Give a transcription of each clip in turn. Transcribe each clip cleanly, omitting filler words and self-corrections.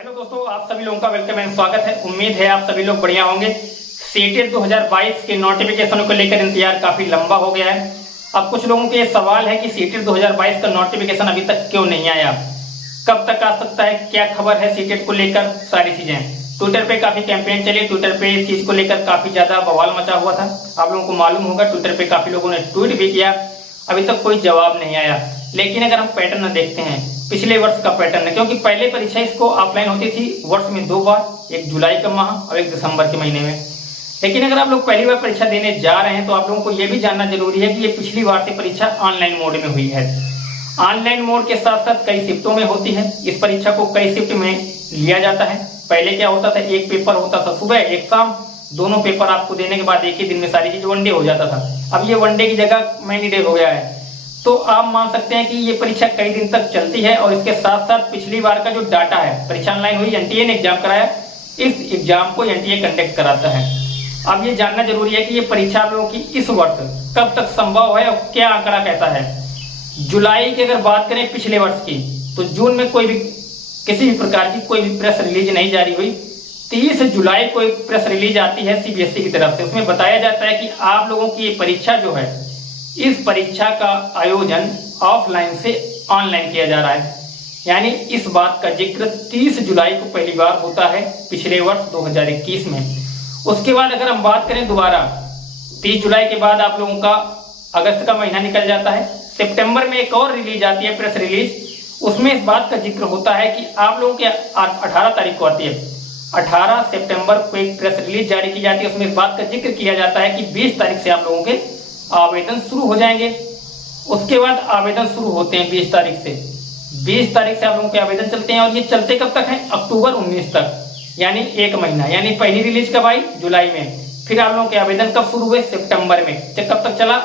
Hello दोस्तों, आप सभी लोगों का वेलकम एंड स्वागत है। उम्मीद है आप सभी लोग बढ़िया होंगे। सीटेट 2022 के नोटिफिकेशन को लेकर इंतजार काफी लंबा हो गया है। अब कुछ लोगों के सवाल है कि सीटेट 2022 का नोटिफिकेशन अभी तक क्यों नहीं आया, कब तक आ सकता है, क्या खबर है सीटेट को लेकर, सारी चीजें। ट्विटर पे काफी कैंपेन चली, ट्विटर पे इस चीज को लेकर काफी ज्यादा बवाल मचा हुआ था। आप लोगों को मालूम होगा, ट्विटर पे काफी लोगों ने ट्वीट भी किया, अभी तक कोई जवाब नहीं आया। लेकिन अगर हम पैटर्न देखते हैं, पिछले वर्ष का पैटर्न है, क्योंकि पहले परीक्षा इसको ऑफलाइन होती थी वर्ष में 2 बार, एक जुलाई का माह और एक दिसंबर के महीने में। लेकिन अगर आप लोग पहली बार परीक्षा देने जा रहे हैं तो आप लोगों को यह भी जानना जरूरी है कि ये पिछली बार से परीक्षा ऑनलाइन मोड में हुई है। ऑनलाइन मोड के साथ साथ कई शिफ्टों में होती है। इस परीक्षा को कई शिफ्ट में लिया जाता है। पहले क्या होता था, एक पेपर होता था सुबह, एक शाम, दोनों पेपर आपको देने के बाद एक ही दिन में सारी चीज वनडे हो जाता था। अब ये वनडे की जगह मैनी डे हो गया है। तो आप मान सकते हैं कि ये परीक्षा कई दिन तक चलती है। और इसके साथ साथ पिछली बार का जो डाटा है, परीक्षा ऑनलाइन हुई, एनटीए ने एग्जाम कराया, इस एग्जाम को एनटीए कंडक्ट कराता है। अब ये जानना जरूरी है कि ये परीक्षा आप लोगों की इस वर्ष कब तक संभव है और क्या आंकड़ा कहता है। जुलाई की अगर बात करें पिछले वर्ष की, तो जून में कोई भी किसी भी प्रकार की कोई भी प्रेस रिलीज नहीं जारी हुई। 30 जुलाई को एक प्रेस रिलीज आती है सीबीएसई की तरफ से। उसमें बताया जाता है कि आप लोगों की ये परीक्षा जो है, इस परीक्षा का आयोजन ऑफलाइन से ऑनलाइन किया जा रहा है। यानी इस बात का जिक्र 30 जुलाई को पहली बार होता है पिछले वर्ष 2021 में। उसके बाद अगर हम बात करें दोबारा, 30 जुलाई के बाद आप लोगों का अगस्त का महीना निकल जाता है। सितंबर में एक और रिलीज आती है, प्रेस रिलीज। उसमें इस बात का जिक्र होता है कि आप लोगों के 18 तारीख को आती है, 18 सितंबर को एक प्रेस रिलीज जारी की जाती है। उसमें इस बात का जिक्र किया जाता है कि 20 तारीख से आप लोगों के आवेदन शुरू हो जाएंगे। उसके बाद आवेदन शुरू होते हैं 20 तारीख से। 20 तारीख से आप लोगों के आवेदन चलते हैं और ये चलते कब तक है, अक्टूबर 19 तक, यानी 1 महीना। यानी पहली रिलीज कब आई, जुलाई में। फिर आप लोगों के आवेदन कब शुरू हुए, सितंबर में। कब तक चला,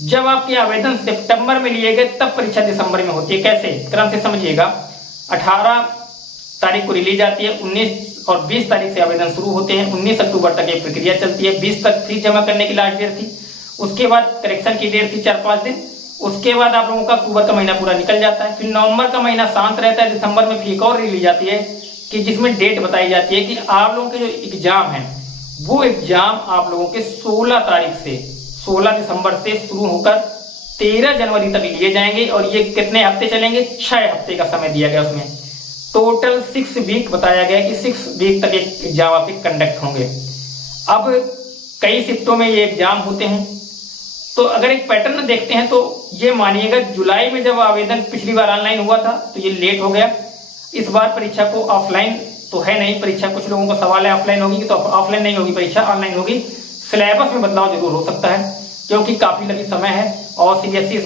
जब आपके आवेदन सितंबर में लिए गए तब परीक्षा दिसंबर में होती है। कैसे, क्रम से समझिएगा। 18 तारीख को रिलीज आती है, 19 और 20 तारीख से आवेदन शुरू होते हैं। 19 अक्टूबर तक ये प्रक्रिया चलती है। 20 तक फीस जमा करने की लास्ट डेट थी। उसके बाद करेक्शन की डेट थी 4-5 दिन। उसके बाद आप लोगों का अक्टूबर का महीना पूरा निकल जाता है। फिर नवंबर का महीना शांत रहता है। दिसंबर में फिर एक और रिलीज आती है कि जिसमें डेट बताई जाती है कि आप लोगों के जो एग्जाम है, वो एग्जाम आप लोगों के 16 तारीख से, 16 दिसंबर से शुरू होकर 13 जनवरी तक लिए जाएंगे। और ये कितने हफ्ते चलेंगे, 6 हफ्ते का समय दिया गया। उसमें टोटल 6 वीक बताया गया कि 6 वीक तक एक एग्जाम आपके कंडक्ट होंगे। अब कई शिफ्टों में ये एग्जाम होते हैं। तो अगर एक पैटर्न देखते हैं तो ये मानिएगा, जुलाई में जब आवेदन पिछली बार ऑनलाइन हुआ था तो ये लेट हो गया। इस बार परीक्षा को ऑफलाइन तो है नहीं परीक्षा। कुछ लोगों का सवाल है ऑफलाइन होगी, तो ऑफलाइन नहीं होगी परीक्षा, ऑनलाइन होगी। सिलेबस में बदलाव जरूर हो सकता है क्योंकि काफी लंबी समय है और सीबीएसई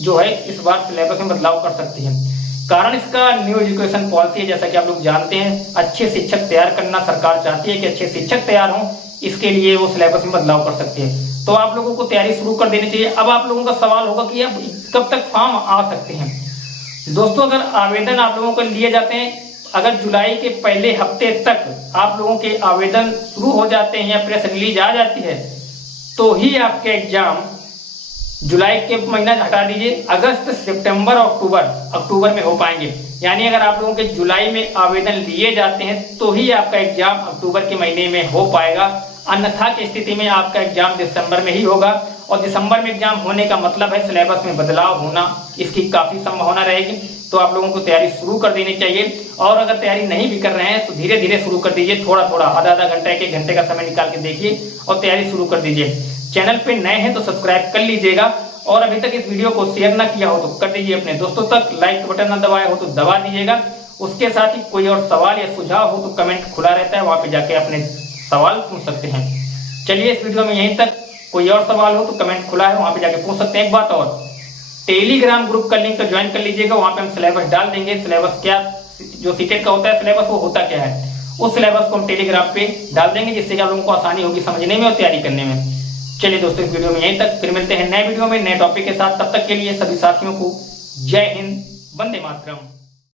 जो है इस बार सिलेबस में बदलाव कर सकती है। कारण इसका न्यू एजुकेशन पॉलिसी है। जैसा कि आप लोग जानते हैं, अच्छे शिक्षक तैयार करना सरकार चाहती है कि अच्छे शिक्षक तैयार हों, इसके लिए वो सिलेबस में बदलाव कर सकती है। तो आप लोगों को तैयारी शुरू कर देनी चाहिए। अब आप लोगों का सवाल होगा कि अब कब तक फॉर्म आ सकते हैं। दोस्तों, अगर आवेदन आप लोगों को लिए जाते हैं, अगर जुलाई के पहले हफ्ते तक आप लोगों के आवेदन शुरू हो जाते हैं या प्रेस रिलीज आ जाती है, तो ही आपके एग्जाम जुलाई के महीना हटा दीजिए, अगस्त, सितंबर और अक्टूबर में हो पाएंगे। यानी अगर आप लोगों के जुलाई में आवेदन लिए जाते हैं तो ही आपका एग्जाम अक्टूबर के महीने में हो पाएगा। अन्यथा की स्थिति में आपका एग्जाम दिसंबर में ही होगा। और दिसंबर में एग्जाम होने का मतलब है सिलेबस में बदलाव होना, इसकी काफी संभावना रहेगी। तो आप लोगों को तैयारी शुरू कर देनी चाहिए। और अगर तैयारी नहीं भी कर रहे हैं तो धीरे धीरे शुरू कर दीजिए, थोड़ा थोड़ा, आधा घंटा, 1 घंटे का समय निकाल के देखिए और तैयारी शुरू कर दीजिए। चैनल पे नए हैं तो सब्सक्राइब कर लीजिएगा। और अभी तक इस वीडियो को शेयर ना किया हो तो कर दीजिए अपने दोस्तों तक। लाइक बटन ना दबाया हो तो दबा दीजिएगा। उसके साथ ही कोई और सवाल या सुझाव हो तो कमेंट खुला रहता है, वहां पे जाके अपने सवाल पूछ सकते हैं। चलिए इस वीडियो में यहीं तक। कोई और सवाल हो तो कमेंट खुला है, वहां पे जाके पूछ सकते हैं। एक बात और, टेलीग्राम ग्रुप का लिंक ज्वाइन कर लीजिएगा। वहां पे हम सिलेबस डाल देंगे। सिलेबस क्या, जो सीटेट का होता है सिलेबस, वो होता क्या है, उस सिलेबस को हम टेलीग्राम पे डाल देंगे, जिससे कि आप लोगों को आसानी होगी समझने में और तैयारी करने में। चलिए दोस्तों, इस वीडियो में यहीं तक। फिर मिलते हैं नए वीडियो में नए टॉपिक के साथ। तब तक के लिए सभी साथियों को जय हिंद, वंदे मातरम।